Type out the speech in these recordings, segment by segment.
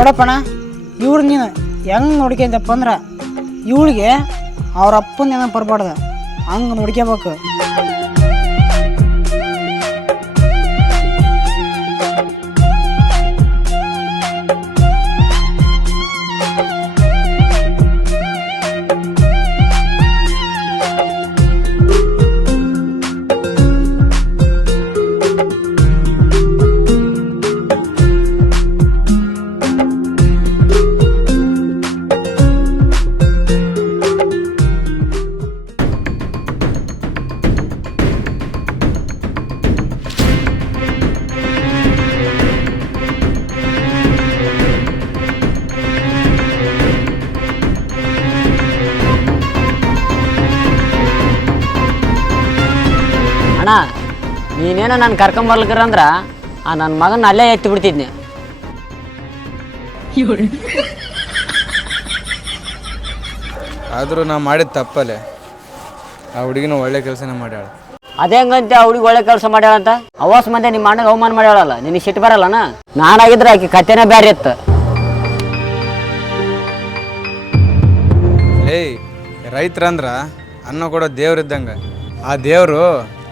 ನೋಡಪ್ಪಣ ಇವ್ರು ನೀನು ಹೆಂಗೆ ನೋಡ್ಕೊಂತಪ್ಪ ಅಂದ್ರೆ ಇವಳಿಗೆ ಅವ್ರ ಅಪ್ಪನ ಏನೋ ಬರಬಾರ್ದು. ಹಂಗೆ ನೋಡ್ಕೋಬೇಕು ನೀನೇನೋ ನಾನು ಕರ್ಕೊಂಬರ್ಲಿಕ್ರ ಅಂದ್ರೆ ಆ ನನ್ನ ಮಗನ ಅಲ್ಲೇ ಎತ್ತಿ ಬಿಡ್ತಿದ್ನಿ ಆದರೂ ನಾ ಮಾಡಿದ ತಪ್ಪಲೆ ಆ ಹುಡುಗಿನ ಒಳ್ಳೆ ಕೆಲಸನೇ ಮಾಡ್ಯಾಳ. ಅದೇ ಹಂಗಂತೆ ಹುಡುಗಿ ಒಳ್ಳೆ ಕೆಲಸ ಮಾಡ್ಯಾಳ ಅಂತ? ಅವಾಸ್ ಮಂದಿ ನಿಮ್ಮ ಅಣ್ಣಗೆ ಅವಮಾನ ಮಾಡ್ಯಾಳಲ್ಲ ನಿನಗೆ ಸಿಟ್ಟು ಬರಲ್ಲ ನಾನಾಗಿದ್ರೆ ಆಕೆ ಕತೆನೇ ಬೇರೆ ಇತ್ತು. ಏಯ್ ರೈತರಂದ್ರ ಅನ್ನ ಕೊಡೋ ದೇವ್ರಿದ್ದಂಗೆ ಆ ದೇವರು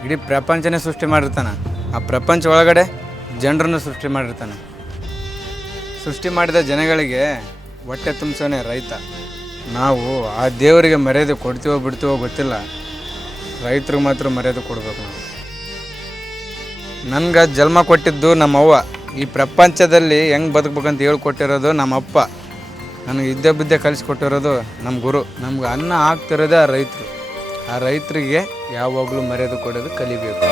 ಇಡೀ ಪ್ರಪಂಚನೇ ಸೃಷ್ಟಿ ಮಾಡಿರ್ತಾನೆ. ಆ ಪ್ರಪಂಚ ಒಳಗಡೆ ಜನರನ್ನು ಸೃಷ್ಟಿ ಮಾಡಿರ್ತಾನೆ. ಸೃಷ್ಟಿ ಮಾಡಿದ ಜನಗಳಿಗೆ ಹೊಟ್ಟೆ ತುಂಬಿಸೋನೆ ರೈತ. ನಾವು ಆ ದೇವರಿಗೆ ಮರ್ಯಾದೆ ಕೊಡ್ತೀವೋ ಬಿಡ್ತೀವೋ ಗೊತ್ತಿಲ್ಲ. ರೈತರಿಗೆ ಮಾತ್ರ ಮರ್ಯಾದೆ ಕೊಡಬೇಕು ನಾವು. ನನ್ಗೆ ಜನ್ಮ ಕೊಟ್ಟಿದ್ದು ನಮ್ಮವ್ವ. ಈ ಪ್ರಪಂಚದಲ್ಲಿ ಹೆಂಗೆ ಬದುಕ್ಬೇಕಂತ ಹೇಳ್ಕೊಟ್ಟಿರೋದು ನಮ್ಮಪ್ಪ. ನನಗೆ ಇದ್ದೇ ಬಿದ್ದೆ ಕಲಿಸ್ಕೊಟ್ಟಿರೋದು ನಮ್ಮ ಗುರು. ನಮ್ಗೆ ಅನ್ನ ಹಾಕ್ತಿರೋದೇ ಆ ರೈತರು. ಆ ರೈತರಿಗೆ ಯಾವಾಗಲೂ ಮರ್ಯಾದೆ ಕೊಡೋದು ಕಲಿಬೇಕು.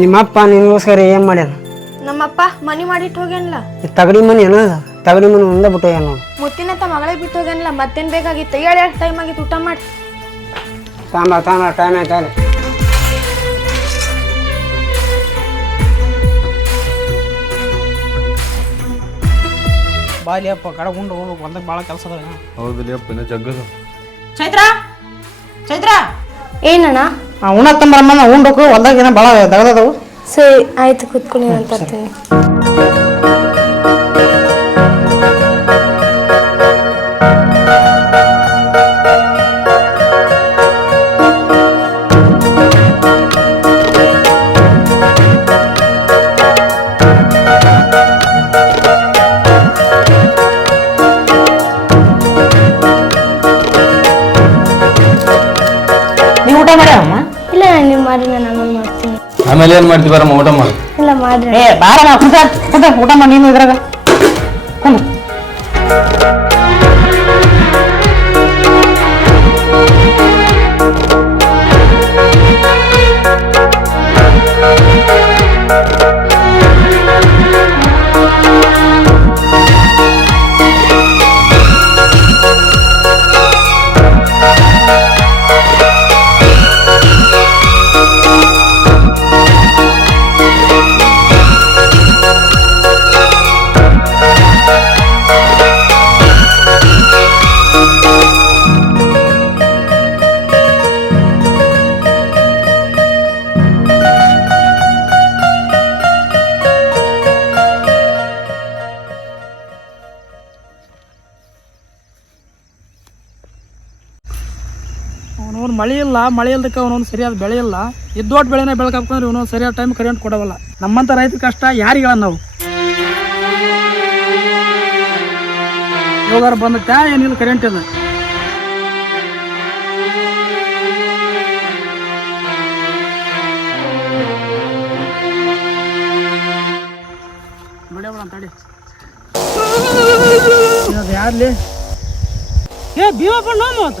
ನಿಮ್ಮಪ್ಪ ನಿಮಗೋಸ್ಕರ ಏನ್ ಮಾಡ್ಯಾನ? ನಮ್ಮಪ್ಪ ಮನಿ ಮಾಡಿಟ್ಟು ಹೋಗ್ಯಾನಲ್ಲ. ಈ ತಗಡಿ ಮನಿ ಏನದ? ತಗಡಿ ಮನಿ ಒಂದ ಬಿಟ್ಟು ಹೋಗ್ಯಾನ ಮುತ್ತಿನ ಮುತ್ತಿನಂತ ಮಗಳೇ ಬಿಟ್ಟು ಹೋಗ್ಯಾನಲ್ಲ ಮತ್ತೇನ್ ಬೇಕಾಗಿತ್ತು? ಹೇಳಿ ಟೈಮ್ ಆಗಿತ್ತು ಊಟ ಮಾಡಿ. ತಾಂಬ ತಾಂಬ ಟೈಮ್ ಆಯ್ತಾನೆ ಬಾಲಿಯಪ್ಪ ಕಡೆ ಉಂಡು ಹೋಗ್ಬೇಕು ಹೊಲ್ದಾಗ ಭಾಳ ಕೆಲಸ ಅದಾವ ಹೌದು ಜಗ್ಗದು ಚೈತ್ರ ಚೈತ್ರ. ಏನಣ್ಣ? ಉಣ್ಣ ಉಣ ತಂಬರಮ್ಮ ಉಂಡೋಕು ಹೊಲ್ದಾಗ ಏನೋ ಭಾಳ ದಗದವು ಸರಿ ಆಯ್ತು ಕೂತ್ಕೊಳ್ಳಿ ನಾನು ತರ್ತೀನಿ. ಮಾಡ್ಯಾವಮ್ಮ ಇಲ್ಲ ನೀವು ಮಾಡಿ ನಾನು ಆಮೇಲೆ ಮಾಡ್ತೀನಿ. ಆಮೇಲೆ ಏನು ಮಾಡ್ತೀವಿ ಬರಮ್ಮ ಊಟ ಮಾಡಿ. ಇಲ್ಲ ಮಾಡ್ರಿ. ಏ ಬಾರ ಕುಂತ ಕುಂತ ಊಟ ಮಾಡಿ ನೀನು ಇದ್ರಾಗ. ಅವನವನು ಮಳೆ ಇಲ್ಲ, ಮಳೆ ಇಲ್ದಕ್ಕೆ ಅವನೊಂದು ಸರಿಯಾದ ಬೆಳೆ ಇಲ್ಲ. ಇದ್ದೋಟ್ ಬೆಳೆನ ಬೆಳ್ಕಂದ್ರೆ ಇವನು ಸರಿಯಾದ ಟೈಮ್ ಕರೆಂಟ್ ಕೊಡವಲ್ಲ. ನಮ್ಮಂತ ರೈತ ಕಷ್ಟ ಯಾರಿಗಳ ನಾವು. ಇವಾಗ ಬಂದತ್ತಾ ಏನಿಲ್ಲ ಕರೆಂಟ್ ಇಲ್ಲ. ಯಾರ್ಲಿ? ಏ ಭೀಮಪ್ಪ ನೋವು ಆತ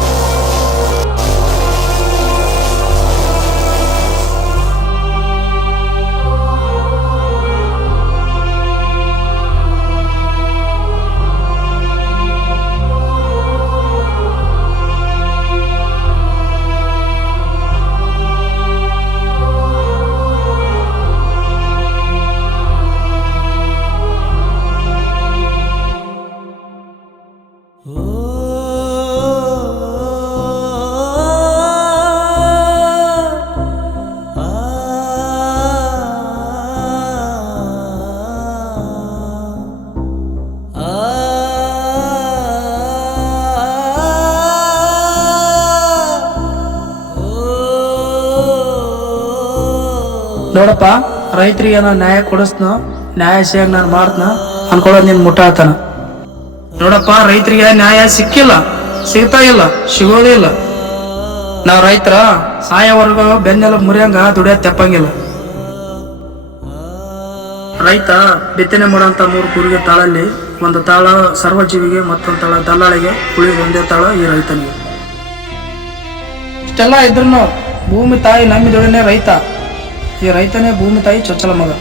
ನೋಡಪ್ಪ, ರೈತರಿಗೆ ನಾನು ನ್ಯಾಯ ಕೊಡಿಸ್ನ ನ್ಯಾಯ ಸಿಯಾಗಿ ನಾನು ಮಾಡ್ತನ, ಅನ್ಕೊಳ್ಳೋದು ನಿನ್ ಮುಟ್ಟಾತನ. ನೋಡಪ್ಪ, ರೈತರಿಗೆ ನ್ಯಾಯ ಸಿಕ್ಕಿಲ್ಲ, ಸಿಗ್ತಾ ಇಲ್ಲ, ಸಿಗೋದೇ ಇಲ್ಲ. ನಾವು ರೈತರ ಸಾಯವರೆಗೂ ಬೆನ್ನೆಲ್ಲ ಮುರಿಯಂಗ ದುಡಿಯ ತೆಪ್ಪಂಗಿಲ್ಲ. ರೈತ ಬಿತ್ತನೆ ಮಾಡೋಂಥ ಮೂರು ಕೂರಿಗೆ ತಾಳಲ್ಲಿ, ಒಂದು ತಾಳ ಸರ್ವಜೀವಿಗೆ, ಮತ್ತೊಂದು ತಾಳ ದಲ್ಲಾಳಿಗೆ, ಉಳಿದ ಒಂದೇ ತಾಳ ಈ ರೈತನಿಗೆ. ಇಷ್ಟೆಲ್ಲ ಇದ್ರು ಭೂಮಿ ತಾಯಿ ನಮ್ಮಿದೊಡನೆ ರೈತ. ಈ ರೈತನೇ ಭೂಮಿ ತಾಯಿ ಚೊಚ್ಚಲ ಮಗ.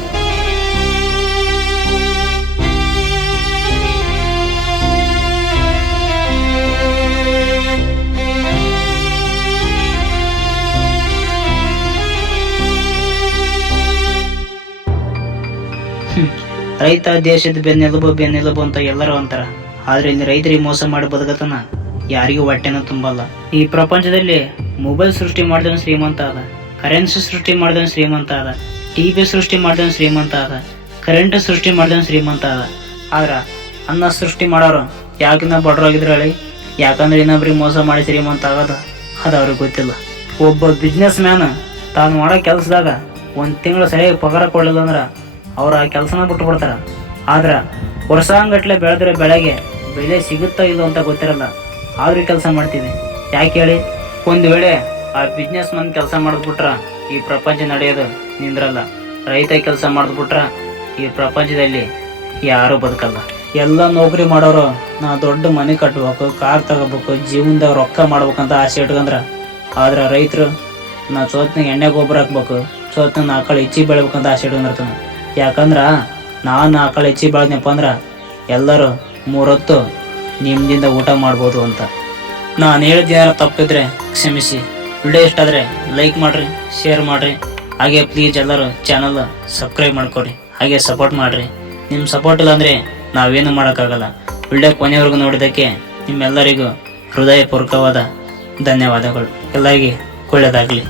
ರೈತ ದೇಶದ ಬೆನ್ನೆಲುಬು ಬೆನ್ನೆಲುಬು ಅಂತ ಎಲ್ಲರೂ ಅಂತಾರ. ಆದ್ರೆ ಇಲ್ಲಿ ರೈತರಿಗೆ ಮೋಸ ಮಾಡಿ ಬದುಕತನ ಯಾರಿಗೂ ಹೊಟ್ಟೆನೂ ತುಂಬಲ್ಲ. ಈ ಪ್ರಪಂಚದಲ್ಲಿ ಮೊಬೈಲ್ ಸೃಷ್ಟಿ ಮಾಡಿದ ಶ್ರೀಮಂತ ಅದ. ಕರೆನ್ಸಿ ಸೃಷ್ಟಿ ಮಾಡಿದವನು ಶ್ರೀಮಂತ ಅದ ಟಿ ವಿ ಸೃಷ್ಟಿ ಮಾಡಿದವನು ಶ್ರೀಮಂತ ಅದ ಕರೆಂಟ್ ಸೃಷ್ಟಿ ಮಾಡಿದವನು ಶ್ರೀಮಂತ ಅದ ಆದ್ರ ಅನ್ನ ಸೃಷ್ಟಿ ಮಾಡೋರು ಯಾಕಿನ್ನ ಬಡ್ರಾಗಿದ್ರು ಹೇಳಿ? ಯಾಕಂದ್ರೆ ಇನ್ನೊಬ್ರಿಗೆ ಮೋಸ ಮಾಡಿ ಶ್ರೀಮಂತ ಆಗೋದು ಅದು ಅವ್ರಿಗೆ ಗೊತ್ತಿಲ್ಲ. ಒಬ್ಬ ಬಿಸ್ನೆಸ್ ಮ್ಯಾನ್ ತಾನು ಮಾಡೋ ಕೆಲಸದಾಗ ಒಂದು ತಿಂಗಳು ಸರಿಯಾಗಿ ಪಗಾರ ಕೊಡಲಿಲ್ಲ ಅಂದ್ರೆ ಅವ್ರು ಆ ಕೆಲಸನ ಬಿಟ್ಟು ಬಿಡ್ತಾರ. ಆದ್ರೆ ವರ್ಷಾಂಗಟ್ಲೆ ಬೆಳೆದ್ರೆ ಬೆಳೆಗೆ ಬೆಲೆ ಸಿಗುತ್ತೋ ಇಲ್ಲೋ ಅಂತ ಗೊತ್ತಿರಲ್ಲ. ಆದ್ರೂ ಕೆಲಸ ಮಾಡ್ತೀವಿ ಯಾಕೆ ಹೇಳಿ? ಒಂದು ವೇಳೆ ಆ ಬಿಸ್ನೆಸ್ ಮನ್ ಕೆಲಸ ಮಾಡಿದ್ಬಿಟ್ರ, ಈ ಪ್ರಪಂಚ ನಡೆಯೋದು ನಿಂದ್ರಲ್ಲ. ರೈತ ಕೆಲಸ ಮಾಡಿದ್ಬಿಟ್ರ, ಈ ಪ್ರಪಂಚದಲ್ಲಿ ಯಾರೂ ಬದುಕಲ್ಲ. ಎಲ್ಲ ನೌಕರಿ ಮಾಡೋರು, ನಾ ದೊಡ್ಡ ಮನೆ ಕಟ್ಟಬೇಕು ಕಾರ್ ತಗೋಬೇಕು, ಜೀವನದಾಗ ರೊಕ್ಕ ಮಾಡ್ಬೇಕಂತ ಆಸೆ ಇಟ್ಕೊಂಡ್ರ ಆದ್ರೆ ರೈತರು ನಾ ಸೋತ್ನ ಎಣ್ಣೆ ಗೊಬ್ಬರ ಹಾಕ್ಬೇಕು ಸೋತ್ನ ಆಕಳ ಹೆಚ್ಚಿ ಬೆಳಿಬೇಕಂತ ಆಸೆ ಇಟ್ಕೊಂಡಿರ್ತಾನೆ ಯಾಕಂದ್ರೆ ನಾನು ಆಕಳ ಹೆಚ್ಚಿ ಬೆಳೆದ್ನಪ್ಪ ಅಂದ್ರೆ, ಎಲ್ಲರೂ ಮೂರೊತ್ತು ನಿಮ್ಮದಿಂದ ಊಟ ಮಾಡ್ಬೋದು ಅಂತ. ನಾನು ಹೇಳಿದ ತಪ್ಪಿದ್ರೆ ಕ್ಷಮಿಸಿ. ವಿಡಿಯೋ ಇಷ್ಟ ಆದರೆ ಲೈಕ್ ಮಾಡಿರಿ ಶೇರ್ ಮಾಡಿರಿ. ಹಾಗೆ ಪ್ಲೀಸ್ ಎಲ್ಲರೂ ಚಾನಲ್ ಸಬ್ಸ್ಕ್ರೈಬ್ ಮಾಡ್ಕೊರಿ ಹಾಗೆ ಸಪೋರ್ಟ್ ಮಾಡಿರಿ. ನಿಮ್ಮ ಸಪೋರ್ಟ್ ಇಲ್ಲ ಅಂದರೆ ನಾವೇನು ಮಾಡೋಕ್ಕಾಗಲ್ಲ. ವಿಡಿಯೋ ಕೊನೆವರೆಗೂ ನೋಡಿದ್ದಕ್ಕೆ ನಿಮ್ಮೆಲ್ಲರಿಗೂ ಹೃದಯಪೂರ್ವಕವಾದ ಧನ್ಯವಾದಗಳು. ಎಲ್ಲರಿಗೆ ಒಳ್ಳೆಯದಾಗಲಿ.